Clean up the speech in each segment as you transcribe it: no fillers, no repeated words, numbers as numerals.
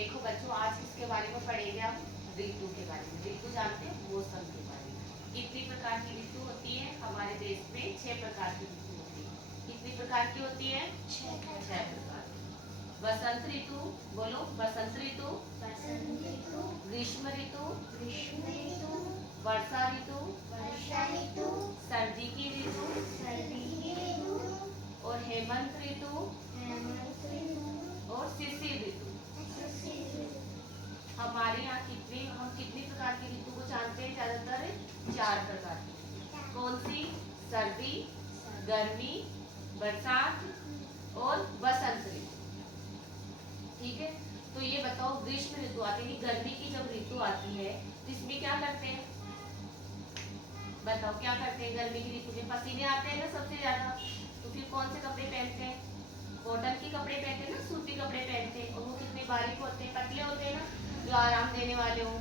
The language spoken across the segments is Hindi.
देखो बच्चों, आज किसके बारे में पढ़ेंगे आप? ऋतु के बारे में। ऋतु जानते हैं? मौसम के बारे में। कितनी प्रकार की ऋतु होती है हमारे देश में? 6 प्रकार की ऋतु होती है। कितनी प्रकार की होती है? 6 प्रकार की। बसंत ऋतु, बोलो बसंत ऋतु, ग्रीष्म ऋतु, वर्षा ऋतु, सर्दी की ऋतु और हेमंत ऋतु और शिशिर ऋतु। हमारे यहाँ हम कितनी प्रकार की ऋतु को जानते हैं? ज्यादातर 4 प्रकार की। कौन सी? सर्दी, गर्मी, बरसात और बसंत ऋतु। ठीक है, तो ये बताओ, ग्रीष्म ऋतु आती है, गर्मी की जब ऋतु आती है तो इसमें क्या करते हैं? बताओ क्या करते हैं? गर्मी की ऋतु में पसीने आते हैं ना सबसे ज्यादा, तो फिर कौन से कपड़े पहनते हैं? कॉटन के कपड़े पहनते हैं ना, सूती कपड़े पहनते हैं। और वो कितने बारीक होते हैं, पतले होते हैं ना, जो आराम देने वाले हों।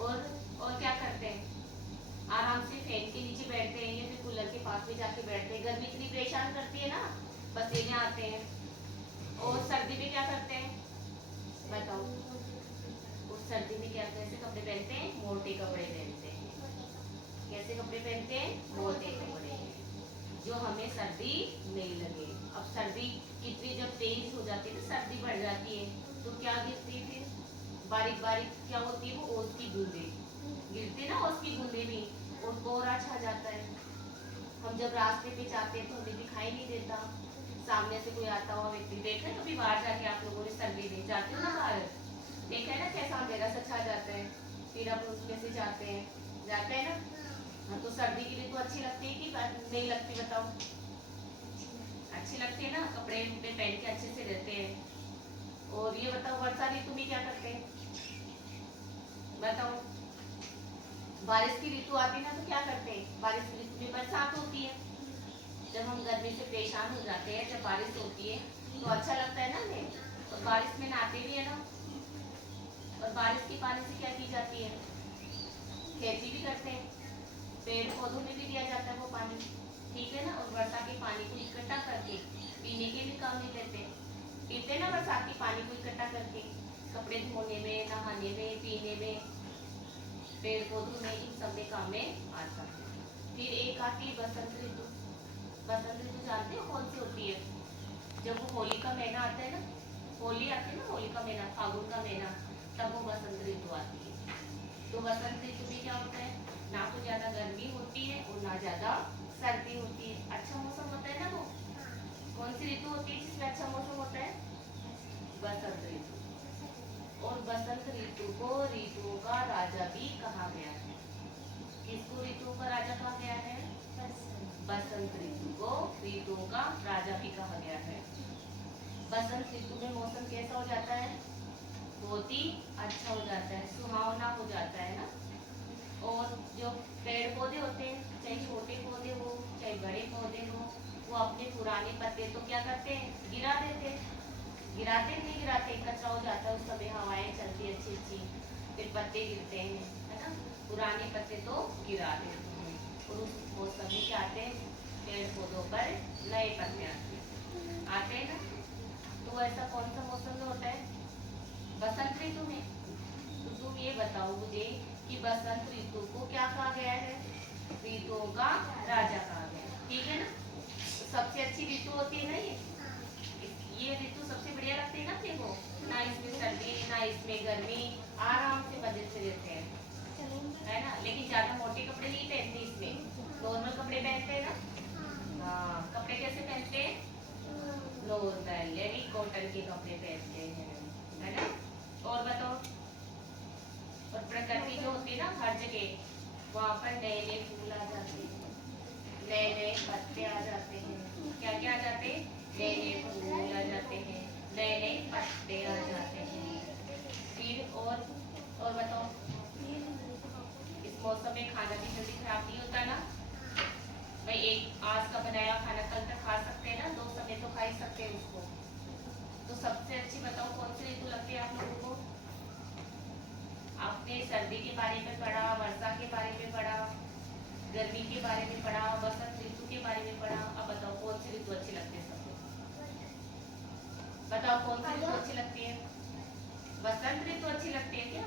और क्या करते हैं? आराम से फैन के नीचे बैठते हैं या फिर कूलर के पास में जाके बैठते हैं। गर्मी इतनी परेशान करती है ना, पसीने आते हैं। और सर्दी में क्या करते हैं बताओ? उस सर्दी में क्या कैसे कपड़े पहनते हैं? मोटे कपड़े पहनते हैं। कैसे कपड़े पहनते हैं? मोटे कपड़े, जो हमें सर्दी नहीं लगे। अब सर्दी कितनी जब तेज हो जाती है ना, सर्दी बढ़ जाती है, तो क्या गिरती है? फिर बारीक बारीक क्या होती है? वो ओस की बूंदे गिरती है ना, ओस की बूंदे भी, और कोहरा छा जाता है। हम जब रास्ते पे जाते हैं तो हमें दिखाई नहीं देता, सामने से कोई आता हुआ व्यक्ति। देखा है कभी बाहर जाके आप लोगों ने? सर्दी में जाते हो ना बाहर, देखा है ना कैसा अंधेरा सा छा जाता है, फिर आप उसमें से जाते हैं ना। हाँ, तो सर्दी की ऋतु अच्छी लगती है कि नहीं लगती? बताओ। अच्छी लगती है ना, कपड़े पहन के अच्छे से रहते हैं। और ये बताओ, वर्षा ऋतु में क्या करते हैं? बताओ। बारिश की ऋतु आती है ना, तो क्या करते हैं? बारिश की ऋतु में बरसात होती है। जब हम गर्मी से परेशान हो जाते हैं, जब बारिश होती है तो अच्छा लगता है ना हमें, और बारिश में नहाते भी है ना। और बारिश के पानी से क्या की जाती है? खेती भी करते हैं, पेड़ पौधों में भी दिया जाता है वो पानी। ठीक है ना। और वर्षा के पानी को इकट्ठा करके पीने के भी काम में लेते हैं, पीते हैं ना बरसात के पानी को इकट्ठा करके, कपड़े धोने में, नहाने में, पीने में, पेड़ पौधों में, इन सब में काम में आता है। फिर एक आती है बसंत ऋतु। बसंत ऋतु जानते हो कौन सी होती है? जब वो होली का महीना आता है ना, होली आती है ना, होली का महीना, फागुन का महीना, तब वो बसंत ऋतु आती है। तो बसंत ऋतु में क्या होता है? ना तो ज्यादा गर्मी होती है और ना ज्यादा सर्दी होती है, अच्छा मौसम होता है ना वो। कौन सी ऋतु होती है जिसमें अच्छा मौसम होता है? बसंत ऋतु। और बसंत ऋतु को ऋतुओं का राजा भी कहा गया है। किसको ऋतुओं का राजा कहा गया है? बसंत ऋतु को ऋतुओं का राजा भी कहा गया है। बसंत ऋतु में मौसम कैसा हो जाता है? बहुत ही अच्छा हो जाता है, सुहावना हो जाता है ना। और जो पेड़ पौधे होते हैं, चाहे छोटे पौधे हो चाहे बड़े पौधे हो, वो अपने पुराने पत्ते तो क्या करते हैं? गिरा देते हैं। गिराते नहीं गिराते, कचरा हो जाता है, उस समय हवाएं चलती अच्छी अच्छी, फिर पत्ते गिरते हैं, है ना। पुराने पत्ते तो गिरा देते हैं, और उस मौसम में क्या आते हैं? पेड़ पौधों पर नए पत्ते आते हैं ना। तो ऐसा कौन सा मौसम में होता है? बसंत ऋतु में। तो तुम ये बताओ मुझे कि बसंत ऋतु को क्या कहा गया है? ऋतुओं का राजा कहा गया है। ठीक है ना। तो सबसे अच्छी ऋतु होती है ना ये ऋतु सबसे बढ़िया लगती है ना अपने को। ना इसमें सर्दी ना इसमें गर्मी, आराम से मजे से रहते हैं, है ना। लेकिन ज्यादा मोटे कपड़े नहीं पहनते इसमें, नॉर्मल कपड़े पहनते हैं ना। हाँ, कपड़े कैसे पहनते हैं? नॉर्मल यानी कॉटन के कपड़े पहनते हैं, है ना। और बताओ। और प्रकृति जो होती है ना, हर जगह वहाँ पर नए नए फूल आ जाते हैं, नए नए पत्ते आ जाते हैं। क्या क्या आ जाते हैं? नए नए फूल आ जाते हैं, नए नए पत्ते आ जाते हैं। फिर और बताओ। इस मौसम में खाना भी जल्दी खराब नहीं होता ना। भाई एक आज का बनाया खाना कल तक खा सकते हैं ना, 2 समय तो खा ही सकते हैं उसको। तो सबसे अच्छी बताओ कौन सी ऋतु लगती है आप लोगों को? आपने सर्दी के बारे में पढ़ा, वर्षा के बारे में पढ़ा, गर्मी के बारे में पढ़ा, बसंत ऋतु के बारे में पढ़ा। अब बताओ कौन सी ऋतु अच्छी लगती है सबको? बताओ कौन सी ऋतु अच्छी लगती है? बसंत बसंत ऋतु अच्छी लगती है क्या?